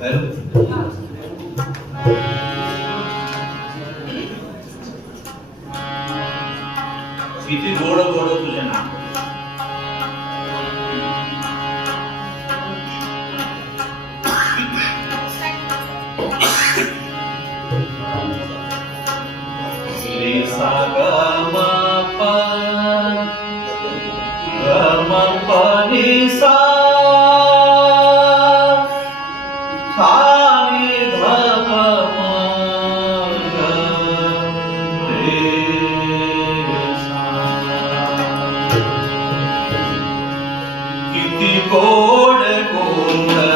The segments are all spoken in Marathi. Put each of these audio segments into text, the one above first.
किती गोड गोड तुझे नाव போட போட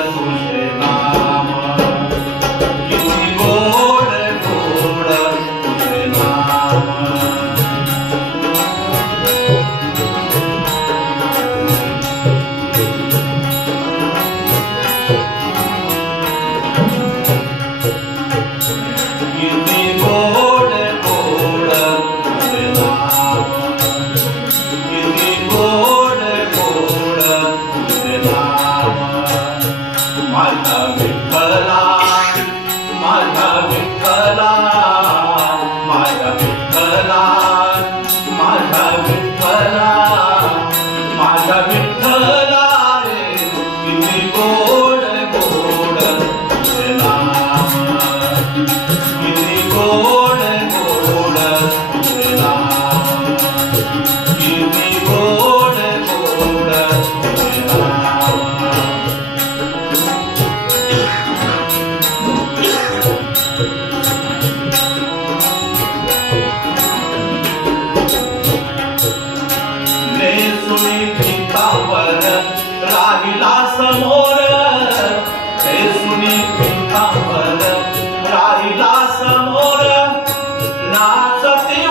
my love. Uh,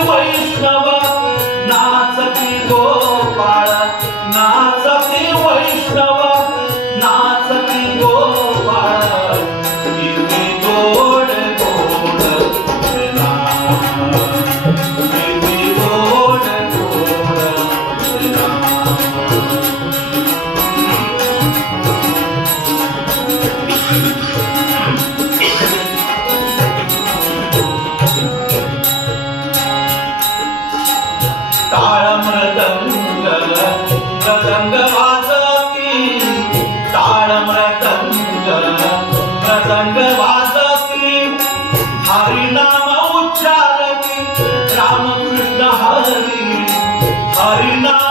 거의 ताळमृतंग प्रसंग वाजती ताळमृतंग प्रसंग वाजती हरिनाम उच्चारती रामकृष्ण हरी हरिनाम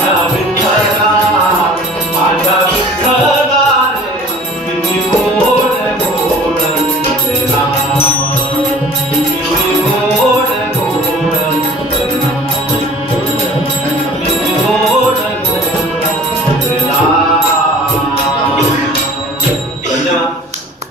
Amen.